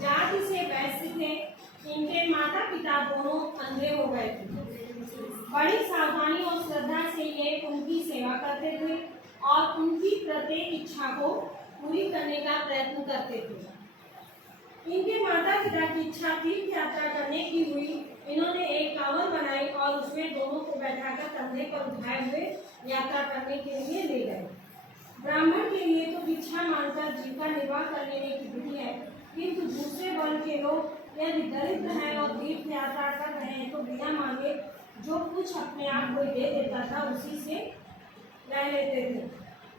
जाति से वैश्य थे। इनके माता पिता दोनों अंधे हो गए थे। बड़ी सावधानी और श्रद्धा से ये उनकी सेवा करते थे और उनकी प्रत्येक इच्छा को पूरी करने का प्रयत्न करते थे। इनके माता पिता की इच्छा तीर्थ यात्रा करने की हुई। इन्होंने एक कांवर बनाई और उसमें दोनों को बैठाकर कंधे पर उठाए हुए यात्रा करने के लिए ले गए। ब्राह्मण के लिए तो भिक्षा मांगकर जीविका निर्वाह कर लेने की विधि है, किंतु दूसरे वर्ण के लोग यदि दरिद्र हैं और तीर्थ यात्रा कर रहे हैं तो बिना मांगे जो कुछ अपने आप को दे देता था उसी से रह लेते थे।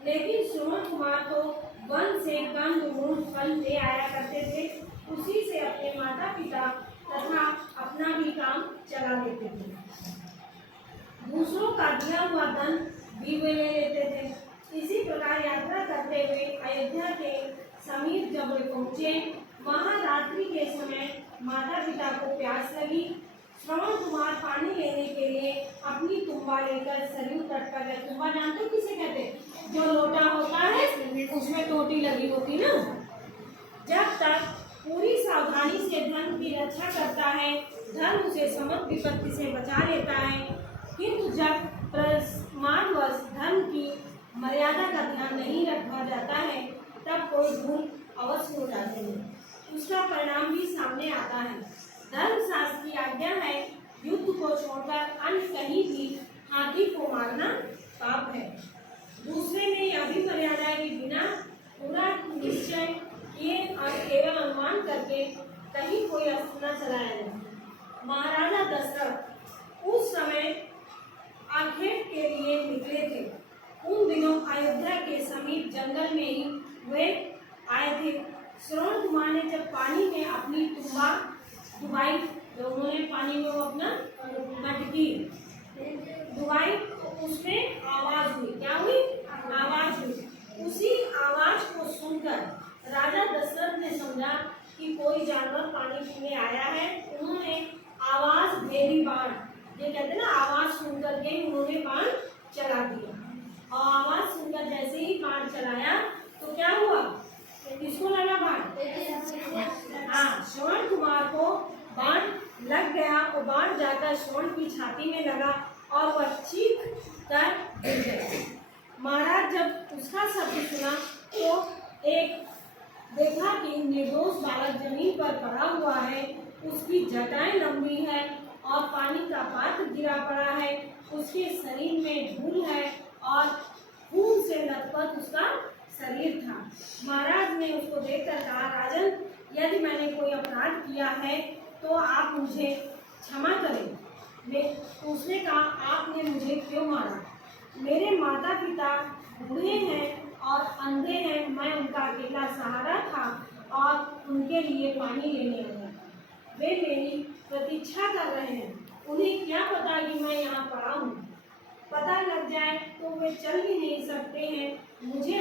लेकिन श्रवण कुमार तो वन से कंद मूल फल ले आया करते थे, उसी से अपने माता पिता तथा अपना भी काम चला लेते थे। दूसरों का दिया हुआ धन भी वे ले लेते थे। इसी प्रकार यात्रा करते हुए अयोध्या के समीप जब वे पहुँचे, महारात्रि के समय माता पिता को प्यास लगी। श्रवण कुमार पानी लेने के लिए अपनी तुम्बा लेकर सरयू तट पर गए। तुम्बा जानते हो किसे कहते हैं? जो लोटा होता है उसमें टोटी लगी होती ना। जब तक पूरी सावधानी से धन की रक्षा करता है, धन उसे समस्त विपत्ति से बचा लेता है, किंतु जब प्रमादवश धन की मर्यादा का ध्यान नहीं रखा जाता है तब कोई भूल अवश्य हो जाती है। उसका परिणाम भी सामने आता है। धर्मशास्त्र की आज्ञा है, युद्ध को छोड़कर अन्य कहीं भी हाथी को मारना पाप है। दूसरे में यह भी मर्यादा है कि बिना पूरा निश्चय किए और केवल अनुमान करके कहीं कोई अस्त्र न चलाया जाए। महाराजा दशरथ उस समय आखेट के लिए निकले थे। उन दिनों अयोध्या के समीप जंगल में ही वे आए थे। श्रवण कुमार ने जब पानी में अपनी तुम्बा डुबाई, तो उन्होंने पानी में वो अपना मटकी डुबाई, उसमें आवाज हुई। क्या हुई? आवाज हुई। उसी आवाज को सुनकर राजा दशरथ ने समझा कि कोई जानवर पानी पीने आया है। उन्होंने आवाज भेदी बाण, ये कहते हैं ना, आवाज सुनकर के उन्होंने बाण चला दिया। और आवाज सुनकर जैसे ही बाण चलाया तो क्या हुआ? किसको लगा बाण? हाँ, श्रवण कुमार को बाण लग गया और बाण जाकर श्रवण की छाती में लगा और वह चीख कर गिर गया। महाराज जब उसका शब्द सुना तो एक देखा कि निर्दोष बालक जमीन पर पड़ा हुआ है, उसकी जटाएं लंबी है और पानी का पात्र गिरा पड़ा है, उसके शरीर में धूल है और खून से लथपथ उसका शरीर था। महाराज ने उसको देखकर कहा, राजन, यदि मैंने कोई अपराध किया है तो आप मुझे क्षमा करें। उसने कहा, आपने मुझे क्यों मारा? मेरे माता पिता बूढ़े हैं और अंधे हैं, मैं उनका अकेला सहारा था और उनके लिए पानी लेने आया। वे मेरी प्रतीक्षा कर रहे हैं। उन्हें क्या पता कि मैं यहाँ पड़ा हूँ? पता लग जाए तो वे चल भी नहीं सकते हैं। मुझे